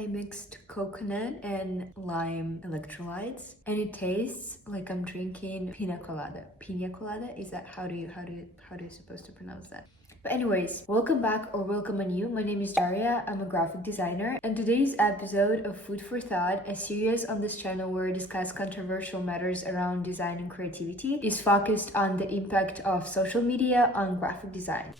I mixed coconut and lime electrolytes, and it tastes like I'm drinking pina colada. Pina colada? Is that how do you supposed to pronounce that? But anyways, welcome back or welcome anew. My name is Daria, I'm a graphic designer, and today's episode of Food for Thought, a series on this channel where I discuss controversial matters around design and creativity, is focused on the impact of social media on graphic design.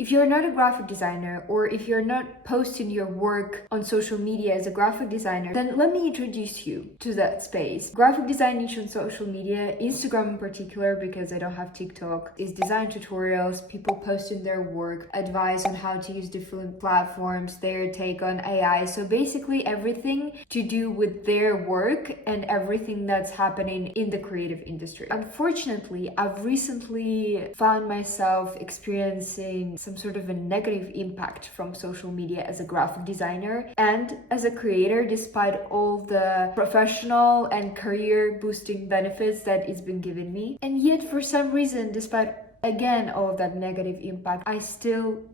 If you're not a graphic designer, or if you're not posting your work on social media as a graphic designer, then let me introduce you to that space. Graphic design niche on social media, Instagram in particular, because I don't have TikTok, is design tutorials, people posting their work, advice on how to use different platforms, their take on AI. So basically everything to do with their work and everything that's happening in the creative industry. Unfortunately, I've recently found myself experiencing some sort of a negative impact from social media as a graphic designer and as a creator, despite all the professional and career boosting benefits that it's been giving me. And yet for some reason, despite again all of that negative impact, I still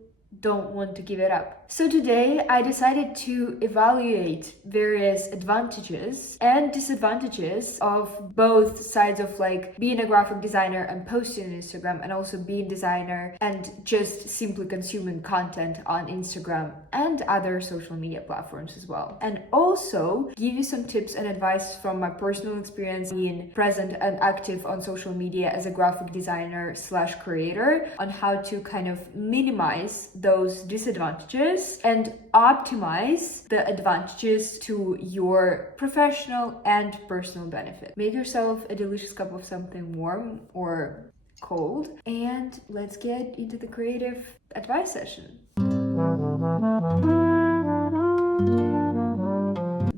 don't want to give it up. So today I decided to evaluate various advantages and disadvantages of both sides of like being a graphic designer and posting on Instagram, and also being a designer and just simply consuming content on Instagram and other social media platforms as well. And also give you some tips and advice from my personal experience being present and active on social media as a graphic designer / creator, on how to kind of minimize those disadvantages and optimize the advantages to your professional and personal benefit. Make yourself a delicious cup of something warm or cold, and let's get into the creative advice session.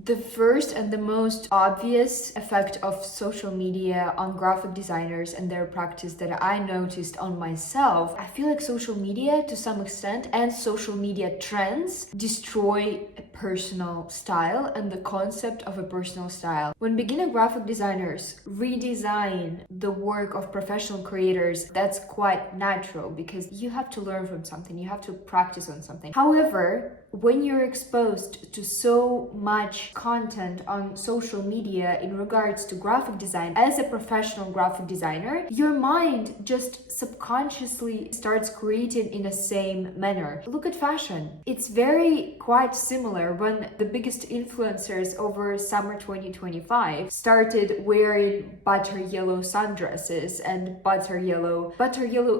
The first and the most obvious effect of social media on graphic designers and their practice that I noticed on myself, I feel like social media to some extent and social media trends destroy a personal style and the concept of a personal style. When beginner graphic designers redesign the work of professional creators, that's quite natural because you have to learn from something, you have to practice on something. However, when you're exposed to so much content on social media in regards to graphic design as a professional graphic designer, your mind just subconsciously starts creating in the same manner. Look at fashion. It's very quite similar when the biggest influencers over summer 2025 started wearing butter yellow sundresses and butter yellow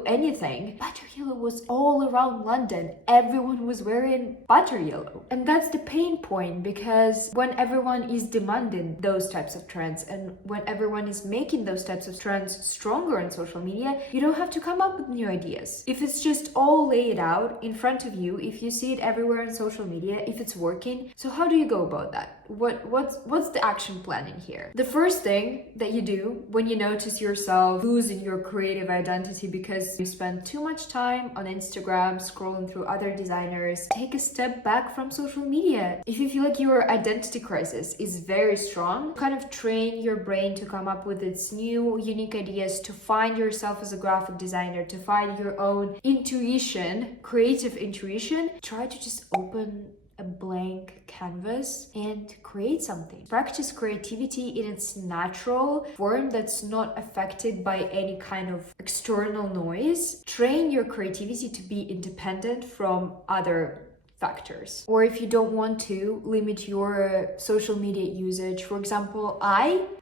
anything. Butter yellow was all around London. Everyone was wearing butter yellow. And that's the pain point, because when everyone is demanding those types of trends and when everyone is making those types of trends stronger on social media, you don't have to come up with new ideas. If it's just all laid out in front of you, if you see it everywhere on social media, if it's working, so how do you go about that? What's the action plan in here? The first thing that you do when you notice yourself losing your creative identity because you spend too much time on Instagram scrolling through other designers, take a step back from social media. If you feel like your identity crisis is very strong, kind of train your brain to come up with its new unique ideas, to find yourself as a graphic designer, to find your own intuition, creative intuition. Try to just open a blank canvas and create something. Practice creativity in its natural form that's not affected by any kind of external noise. Train your creativity to be independent from other factors. Or if you don't want to, limit your social media usage. For example,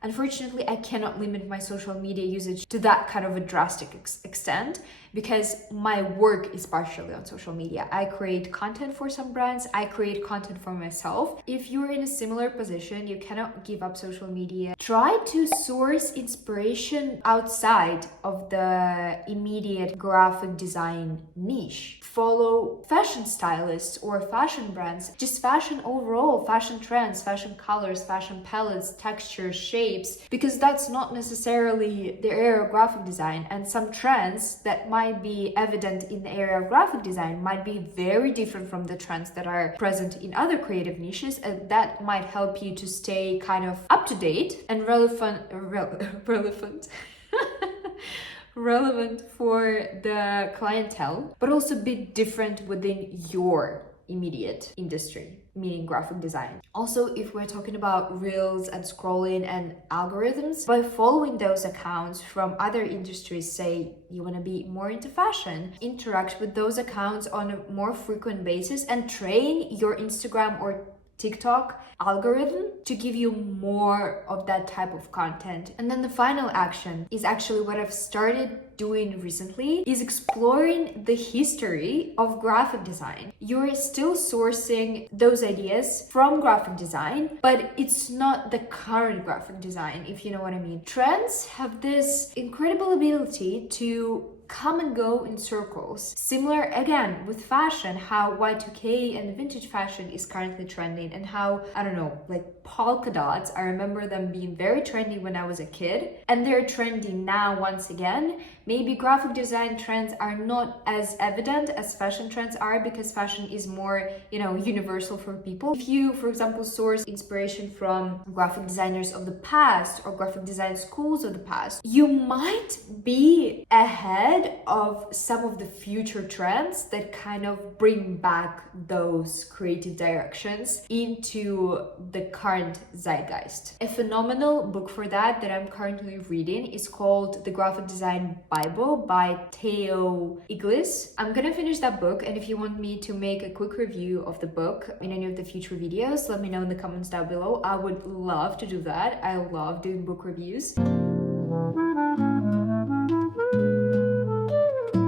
unfortunately I cannot limit my social media usage to that kind of a drastic extent, because my work is partially on social media. I create content for some brands, I create content for myself. If you're in a similar position, you cannot give up social media. Try to source inspiration outside of the immediate graphic design niche. Follow fashion stylists or fashion brands, just fashion overall, fashion trends, fashion colors, fashion palettes, textures, shapes, because that's not necessarily the area of graphic design, and some trends that might be evident in the area of graphic design might be very different from the trends that are present in other creative niches, and that might help you to stay kind of up to date and relevant relevant for the clientele, but also a bit different within your immediate industry, meaning graphic design. Also, if we're talking about reels and scrolling and algorithms, by following those accounts from other industries, say you want to be more into fashion, interact with those accounts on a more frequent basis and train your Instagram or TikTok algorithm to give you more of that type of content. And then the final action is actually what I've started doing recently, is exploring the history of graphic design. You're still sourcing those ideas from graphic design, but it's not the current graphic design, if you know what I mean. Trends have this incredible ability to come and go in circles. Similar again with fashion, how Y2K and vintage fashion is currently trending, and how, I don't know, like polka dots, I remember them being very trendy when I was a kid, and they're trendy now once again. Maybe graphic design trends are not as evident as fashion trends are, because fashion is more, universal for people. If you, for example, source inspiration from graphic designers of the past or graphic design schools of the past, you might be ahead of some of the future trends that kind of bring back those creative directions into the current zeitgeist. A phenomenal book for that I'm currently reading is called The Graphic Design Bible by Theo Iglis. I'm gonna finish that book, and if you want me to make a quick review of the book in any of the future videos, let me know in the comments down below. I would love to do that. I love doing book reviews.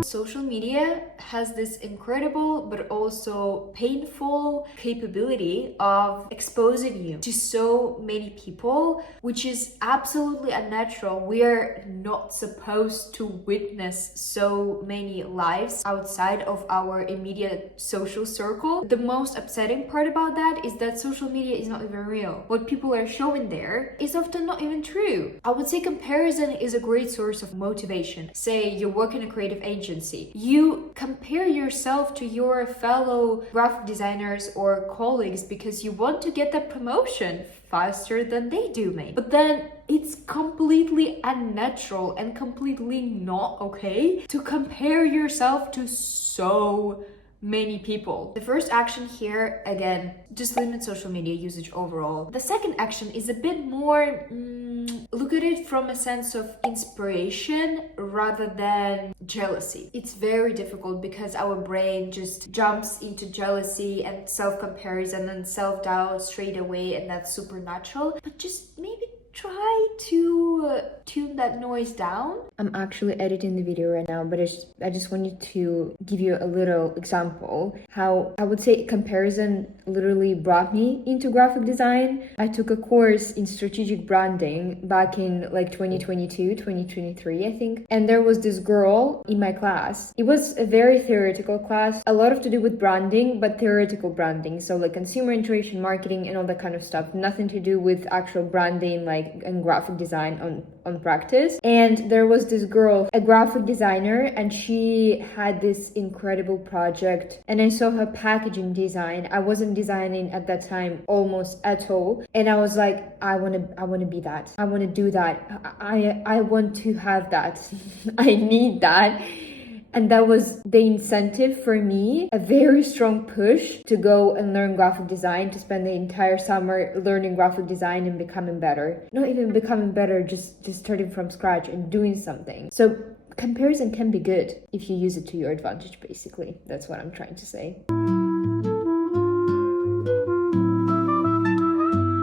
Social media has this incredible but also painful capability of exposing you to so many people, which is absolutely unnatural. We're not supposed to witness so many lives outside of our immediate social circle. The most upsetting part about that is that social media is not even real. What people are showing there is often not even true. I would say comparison is a great source of motivation. Say you work in a creative agency, you compare yourself to your fellow graphic designers or colleagues because you want to get that promotion faster than they do, mate. But then it's completely unnatural and completely not okay to compare yourself to so many people. The first action here, again, just limit social media usage overall. The second action is a bit more look at it from a sense of inspiration rather than jealousy. It's very difficult because our brain just jumps into jealousy and self-comparison and self-doubt straight away, and that's supernatural. But just maybe try to tune that noise down. I'm actually editing the video right now, but I just wanted to give you a little example how I would say comparison literally brought me into graphic design. I took a course in strategic branding back in like 2022, 2023, I think. And there was this girl in my class. It was a very theoretical class, a lot of to do with branding, but theoretical branding. So like consumer interaction marketing and all that kind of stuff. Nothing to do with actual branding, like and graphic design on practice. And there was this girl, a graphic designer, and she had this incredible project, and I saw her packaging design. I wasn't designing at that time almost at all, and I was like, I want to be that. I want to do that. I want to have that. I need that. And that was the incentive for me, a very strong push to go and learn graphic design, to spend the entire summer learning graphic design and becoming better. Not even becoming better, just starting from scratch and doing something. So comparison can be good if you use it to your advantage, basically. That's what I'm trying to say.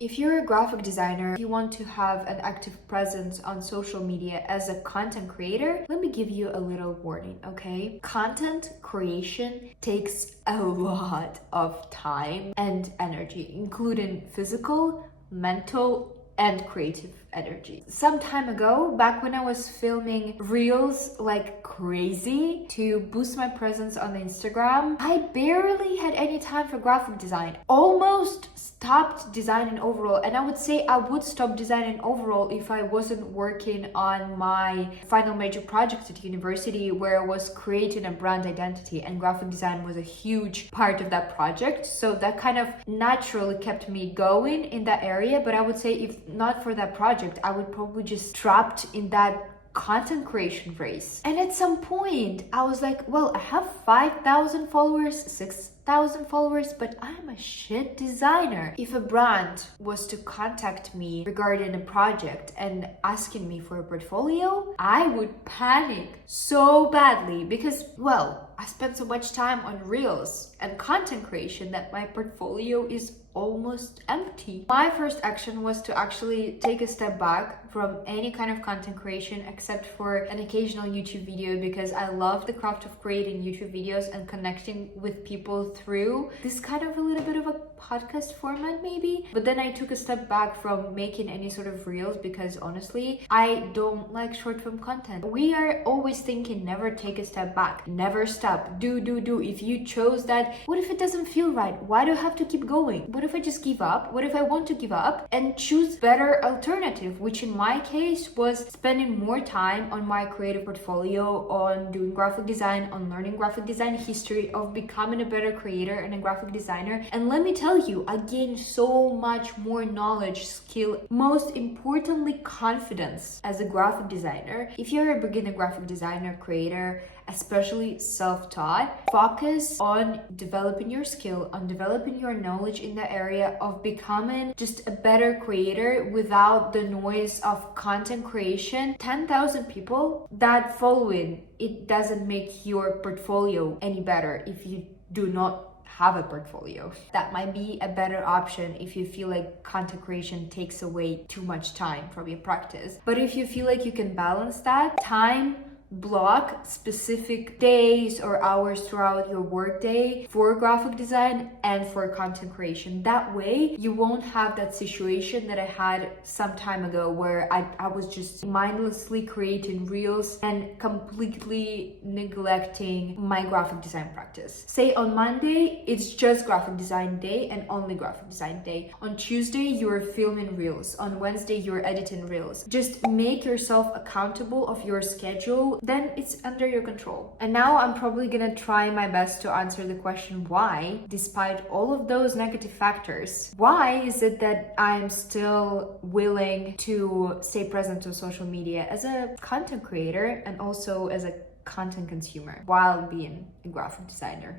If you're a graphic designer, you want to have an active presence on social media as a content creator, let me give you a little warning, okay? Content creation takes a lot of time and energy, including physical, mental, and creative energy. Some time ago, back when I was filming reels like crazy to boost my presence on Instagram, I barely had any time for graphic design. Almost stopped designing overall, and I would say I would stop designing overall if I wasn't working on my final major project at university, where I was creating a brand identity, and graphic design was a huge part of that project. So that kind of naturally kept me going in that area. But I would say if not for that project, I would probably just trapped in that content creation race. And at some point, I was like, well, I have 5,000 followers, 6,000 followers, but I'm a shit designer. If a brand was to contact me regarding a project and asking me for a portfolio, I would panic so badly because, well, I spent so much time on Reels and content creation that my portfolio is almost empty. My first action was to actually take a step back from any kind of content creation except for an occasional YouTube video, because I love the craft of creating YouTube videos and connecting with people through this kind of a little bit of a podcast format maybe. But then I took a step back from making any sort of Reels because honestly, I don't like short form content. We are always thinking never take a step back, never stop, do. If you chose that, what if it doesn't feel right? Why do I have to keep going? What if I just give up? What if I want to give up and choose better alternative, which in my case was spending more time on my creative portfolio, on doing graphic design, on learning graphic design history, of becoming a better creator and a graphic designer. And let me tell you, I gained so much more knowledge, skill, most importantly, confidence as a graphic designer. If you're a beginner graphic designer, creator, especially self-taught, focus on developing your skill, on developing your knowledge in the area of becoming just a better creator without the noise of content creation. 10,000 people that following, it doesn't make your portfolio any better if you do not have a portfolio. That might be a better option if you feel like content creation takes away too much time from your practice. But if you feel like you can balance that time, block specific days or hours throughout your workday for graphic design and for content creation. That way you won't have that situation that I had some time ago where I was just mindlessly creating Reels and completely neglecting my graphic design practice. Say on Monday it's just graphic design day and only graphic design day. On Tuesday you're filming Reels. On Wednesday you're editing Reels. Just make yourself accountable of your schedule, then it's under your control. And now I'm probably gonna try my best to answer the question why, despite all of those negative factors, why is it that I'm still willing to stay present on social media as a content creator and also as a content consumer while being a graphic designer?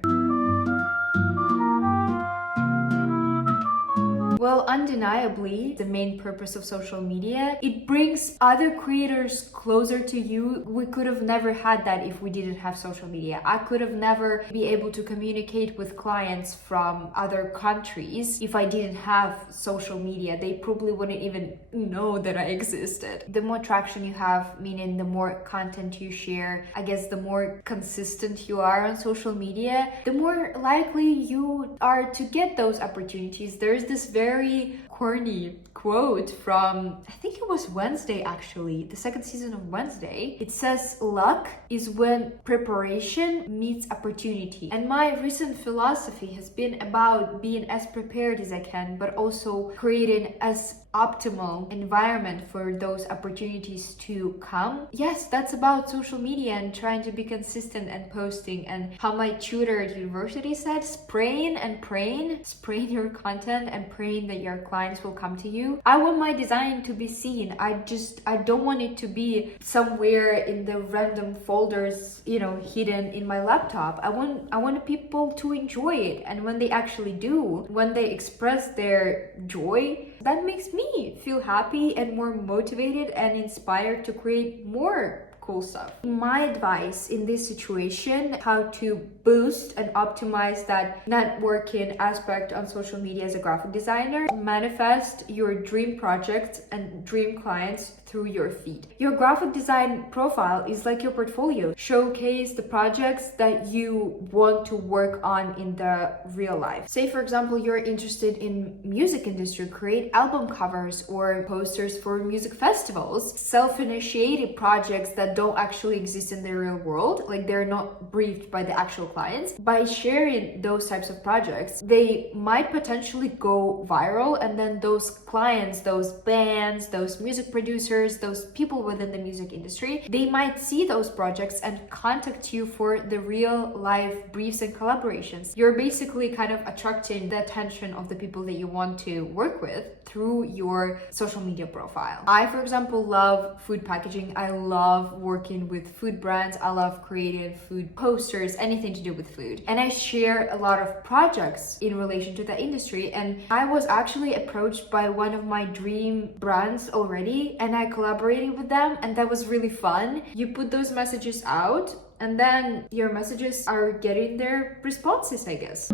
Well, undeniably, the main purpose of social media, it brings other creators closer to you. We could have never had that if we didn't have social media. I could have never be able to communicate with clients from other countries if I didn't have social media. They probably wouldn't even know that I existed. The more traction you have, meaning the more content you share, I guess the more consistent you are on social media, the more likely you are to get those opportunities. There's this very corny quote from, I think it was Wednesday actually, the second season of Wednesday. It says, luck is when preparation meets opportunity. And my recent philosophy has been about being as prepared as I can, but also creating as optimal environment for those opportunities to come. Yes, that's about social media and trying to be consistent and posting, and how my tutor at university said, spraying your content and praying that your clients will come to you. I want my design to be seen. I don't want it to be somewhere in the random folders, hidden in my laptop. I want people to enjoy it, and when they actually do, when they express their joy, that makes me feel happy and more motivated and inspired to create more cool stuff. My advice in this situation, how to boost and optimize that networking aspect on social media as a graphic designer: manifest your dream projects and dream clients through your feed. Your graphic design profile is like your portfolio. Showcase the projects that you want to work on in the real life. Say for example, you're interested in music industry, create album covers or posters for music festivals, self-initiated projects that don't actually exist in the real world, like they're not briefed by the actual clients. By sharing those types of projects, they might potentially go viral, and then those clients, those bands, those music producers, producers, those people within the music industry, they might see those projects and contact you for the real life briefs and collaborations. You're basically kind of attracting the attention of the people that you want to work with through your social media profile. I, for example, love food packaging. I love working with food brands. I love creative food posters, anything to do with food. And I share a lot of projects in relation to the industry. And I was actually approached by one of my dream brands already, and I collaborated with them, and that was really fun. You put those messages out, and then your messages are getting their responses, I guess.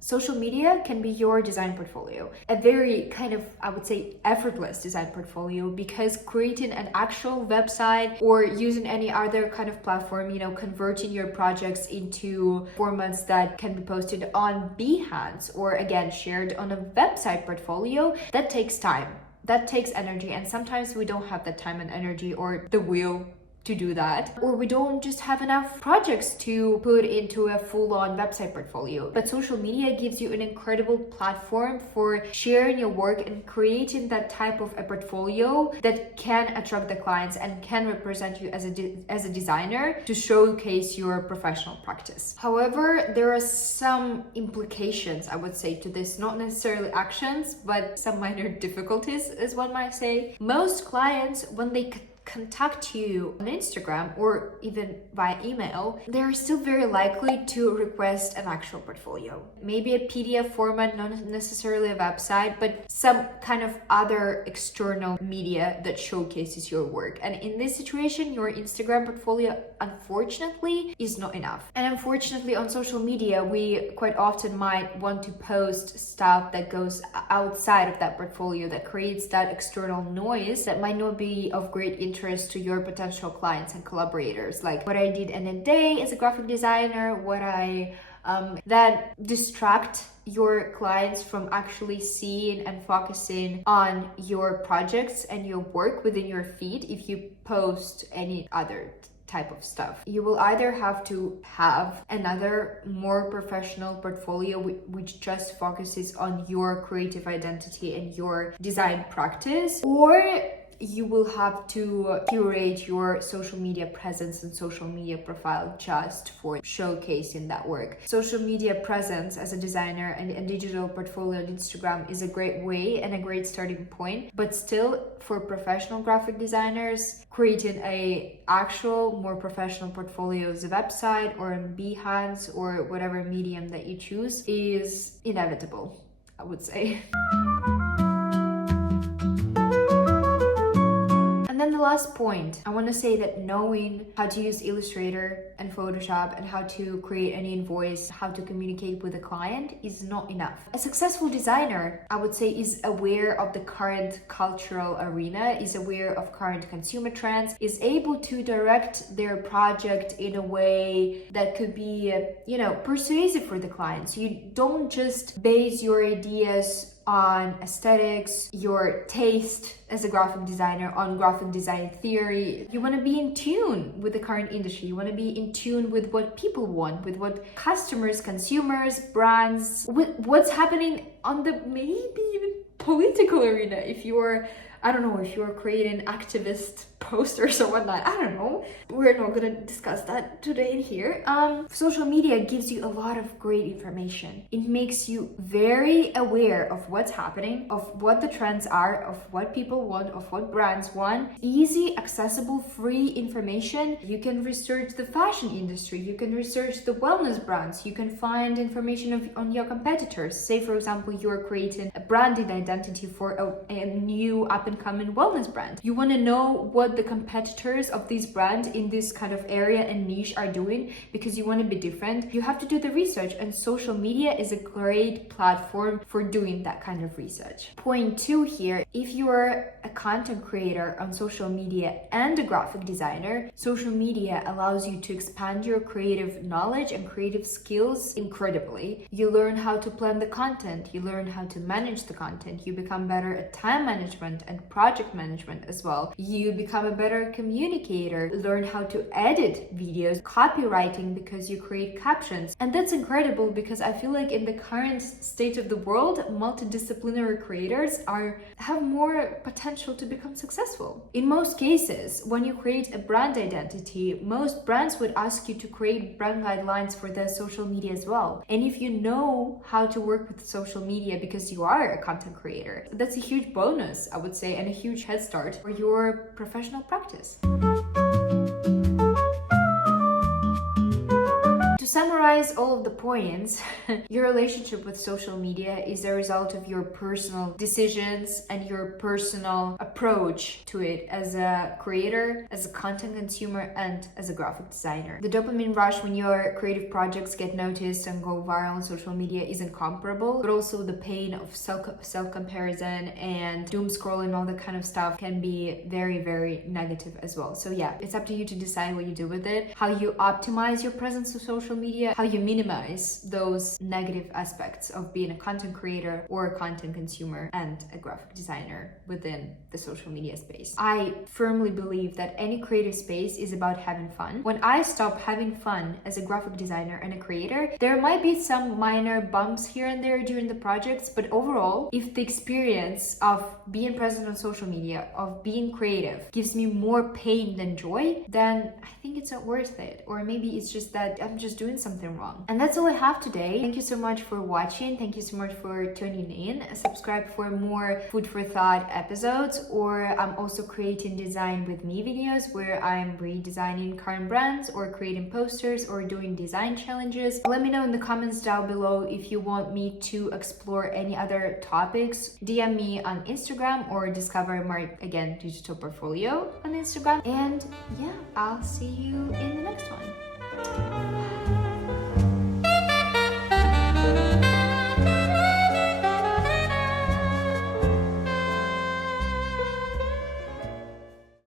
Social media can be your design portfolio, a very kind of, I would say, effortless design portfolio, because creating an actual website or using any other kind of platform, converting your projects into formats that can be posted on Behance or again shared on a website portfolio, that takes time, that takes energy, and sometimes we don't have the time and energy or the will to do that, or we don't just have enough projects to put into a full-on website portfolio. But social media gives you an incredible platform for sharing your work and creating that type of a portfolio that can attract the clients and can represent you as a designer to showcase your professional practice. However, there are some implications, I would say, to this, not necessarily actions, but some minor difficulties, as one might say. Most clients, when they contact you on Instagram or even via email, they're still very likely to request an actual portfolio. Maybe a PDF format, not necessarily a website, but some kind of other external media that showcases your work. And in this situation, your Instagram portfolio, unfortunately, is not enough. And unfortunately, on social media, we quite often might want to post stuff that goes outside of that portfolio, that creates that external noise that might not be of great interest to your potential clients and collaborators, like what I did in a day as a graphic designer, what I that distract your clients from actually seeing and focusing on your projects and your work within your feed if you post any other type of stuff. You will either have to have another more professional portfolio which just focuses on your creative identity and your design practice, or you will have to curate your social media presence and social media profile just for showcasing that work. Social media presence as a designer and a digital portfolio on Instagram is a great way and a great starting point, but still, for professional graphic designers, creating a actual more professional portfolio as a website or on Behance or whatever medium that you choose is inevitable, I would say. And then the last point, I want to say that knowing how to use Illustrator and Photoshop and how to create an invoice, how to communicate with a client is not enough. A successful designer, I would say, is aware of the current cultural arena, is aware of current consumer trends, is able to direct their project in a way that could be, persuasive for the clients. You don't just base your ideas on aesthetics, your taste as a graphic designer on graphic design theory. You want to be in tune with the current industry. You want to be in tune with what people want, with what customers, consumers, brands, with what's happening on the maybe even political arena. If you're creating activist posters or whatnot, I don't know. We're not gonna discuss that today in here. Social media gives you a lot of great information. It makes you very aware of what's happening, of what the trends are, of what people want, of what brands want. Easy, accessible, free information. You can research the fashion industry. You can research the wellness brands. You can find information on your competitors. Say, for example, you're creating a branded identity for a new up-and-coming wellness brand. You want to know what the competitors of these brands in this kind of area and niche are doing because you want to be different. You have to do the research, and social media is a great platform for doing that kind of research. Point 2 here, if you're a content creator on social media and a graphic designer, social media allows you to expand your creative knowledge and creative skills incredibly. You learn how to plan the content, you learn how to manage the content, you become better at time management and and project management as well. You become a better communicator, learn how to edit videos, copywriting because you create captions. And that's incredible because I feel like in the current state of the world, multidisciplinary creators have more potential to become successful. In most cases, when you create a brand identity, most brands would ask you to create brand guidelines for their social media as well. And if you know how to work with social media because you are a content creator, that's a huge bonus, I would say, and a huge head start for your professional practice. To summarize all of the points, your relationship with social media is a result of your personal decisions and your personal approach to it as a creator, as a content consumer, and as a graphic designer. The dopamine rush when your creative projects get noticed and go viral on social media is incomparable, but also the pain of self-comparison and doom scrolling, all that kind of stuff can be very, very negative as well. So yeah, it's up to you to decide what you do with it, how you optimize your presence on social media, how you minimize those negative aspects of being a content creator or a content consumer and a graphic designer within the social media space. I firmly believe that any creative space is about having fun. When I stop having fun as a graphic designer and a creator, there might be some minor bumps here and there during the projects, but overall, if the experience of being present on social media, of being creative, gives me more pain than joy, then I think it's not worth it. Or maybe it's just that I'm just doing something wrong. And that's all I have today. Thank you so much for watching. Thank you so much for tuning in. Subscribe for more food for thought episodes, or I'm also creating design with me videos where I'm redesigning current brands or creating posters or doing design challenges. Let me know in the comments down below if you want me to explore any other topics. DM me on Instagram or discover my, again, digital portfolio on Instagram. And yeah, I'll see you in the next one.